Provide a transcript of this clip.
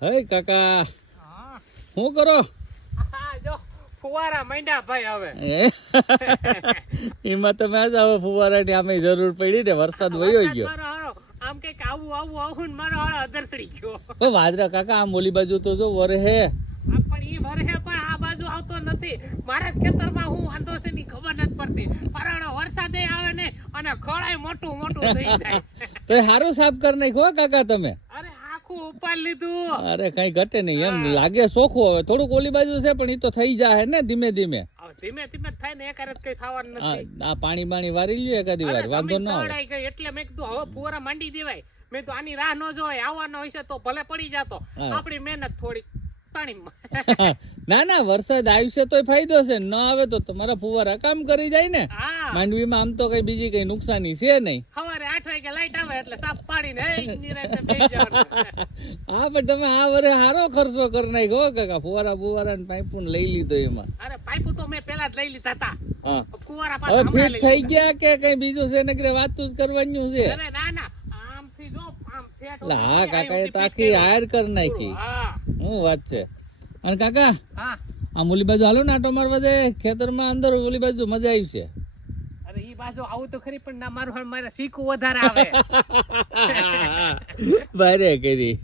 હે કાકા હા શું કરો? જો ફુવારા માંડ્યા ભાઈ હવે. એમાં તમે આજ હવે ફુવારાની આમે જરૂર પડી ને વરસાદ વયો ગયો. મારો હારો આમ કઈક આવું ને મારો હારો અધરસડી ગયો. ઓ વાદરા કાકા આમ ઓલી બાજુ તો જો વરે હે. પણ ઈ વરહે પણ આ બાજુ આવતો નથી. મારા ખેતરમાં હું વાંધો છે ની ખબર નથી પડતી. પરાણો વરસાદે આવે ને અને ખળાય મોટું થઈ જાય છે. તો સારું સાફ કરી નાખ્યો કાકા તમે. અરે આખું ઉપાડ લીધું. અરે કઈ ઘટે નહીં એમ લાગે ચોખ્ખું હવે થોડુંક ઓલી બાજુ છે પણ ઈ તો થઈ જાય ને ધીમે ધીમે. ધીમે થાય ને એક કઈ થવાનું નથી. આ પાણી બાણી વારી લ્યો એકાદી વાર વાંધો ન આવે. ગઈ એટલે મેં કીધું હવે ફુવારા માંડી દેવાય. મેં તો આની રાહ ન જોવાય, આવવાનો હશે તો ભલે પડી જાતો. આપણી મહેનત થોડી ના ના વરસાદ આવશે તો ફાયદો છે, ન આવે તો તમારા ફુવારા કામ કરી જાય ને. માંડવીમાં આમ તો કઈ બીજી કઈ નુકસાની છે નહીં. સવારે 8 વાગે લાઈટ આવે એટલે સાફ પાડીને બેસી જવાનું. હા પણ તમે આ વરે સારો ખર્ચો કરી નાખ્યો કાકા. ફુવારા ને પાઇપો લઈ લીધો એમાં. અરે પાઇપો તો મેં પેલા જ લઈ લીધા હતા. ફુવારા હવે ફિટ થઈ ગયા કે કઈ બીજું છે ને વાતું જ કરવાનું છે? અરે ના આમથી જો આમ સેટ. હા કાકા એ તાકી હાયર કરી નાખી. હું વાત છે. અને કાકા આમ ઓલી બાજુ હાલો ને આટો મારવા દે ખેતરમાં અંદર ઓલી બાજુ મજા આવી છે. અરે ઈ બાજુ આવું તો ખરી પણ ના મારું મારે શીખવું વધારે આવે. બારે કરી